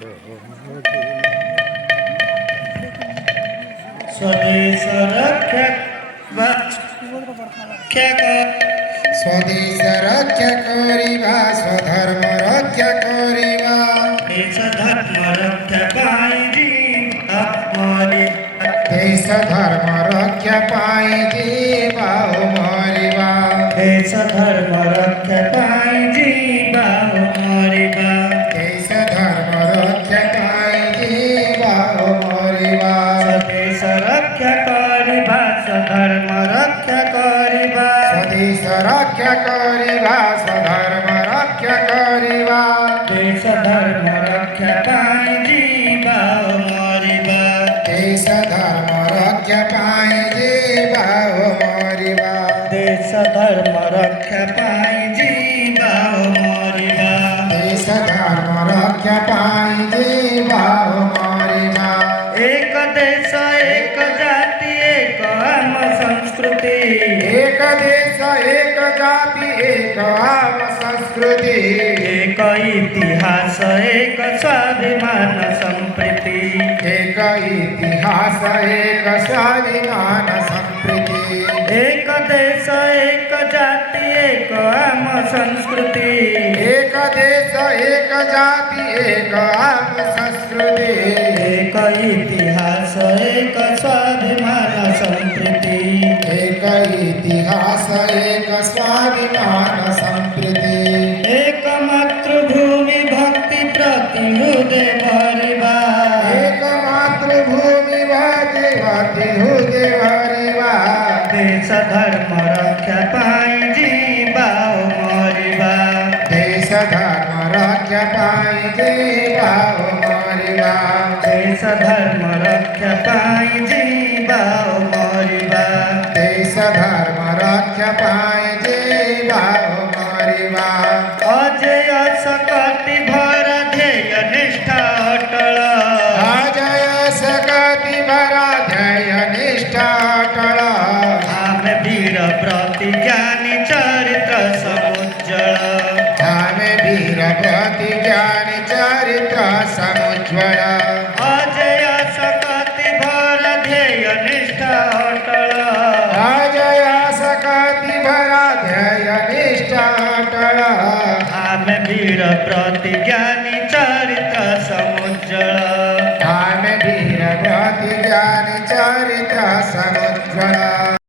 स्वदेश रक्षक स्वदेश रक्षा करिबा स्वधर्म रक्षा करिबा देश धर्म रक्षा पाई जीवा मरे देश धर्म रक्षा पाई जीवा मरिबा देश धर्म रक्षा पाई जीवा मरिबा देश धर्म रक्षा पाई जीवा मरिबा स्वदेश रक्षा करिबा स्वधर्म रक्षा करिबा स्वदेश रक्षा करिबा स्वधर्म रक्षा करिबा देश धर्म रक्षा पाई जीवा मरिबा देश धर्म रक्षा पाई जीवा मरिबा देश धर्म रक्षा पाई जीवा मरिबा देश धर्म रक्षा पाई जीवा मरिबा एक देश एक जाति एक आम संस्कृति एक देश एक जाति एक आम संस्कृति एक इतिहास एक स्वाभिमान संप्रीति एक इतिहास एक स्वाभिमान संस्कृति एक देश एक जाति एक आम संस्कृति एक देश एक जाति एक आम संस्कृति एक इतिहास एक स्वाभिमान संप्रीति एक इतिहास एक स्वाभिमान संस्कृति एक मातृभूमि भक्ति प्रति हृदय भरिबा एक मातृभूमि वादिवाति हृदय भरिबा देश धर्म रक्षा पाई जीवा मरिबा देश धर्म रक्षा पाई जीवा मरिबा देश धर्म रक्षा पाई जीवा मरिबा देश धर्म रक्षा पाई जीवा मरिबा अजय सकति भर ध्येय निष्ठा अटल अजय सकति भरा ध्येय निष्ठा अटल आम वीर प्रतिज्ञानी चरित्र समुज्जल आमे वीर प्रति ज्ञानी चरित्र समुज्ज्वल अजय सकति भर ध्येय निष्ठा अटल अजय सकति भरा ध्येय निष्ठा अटल आम वीर प्रतिज्ञा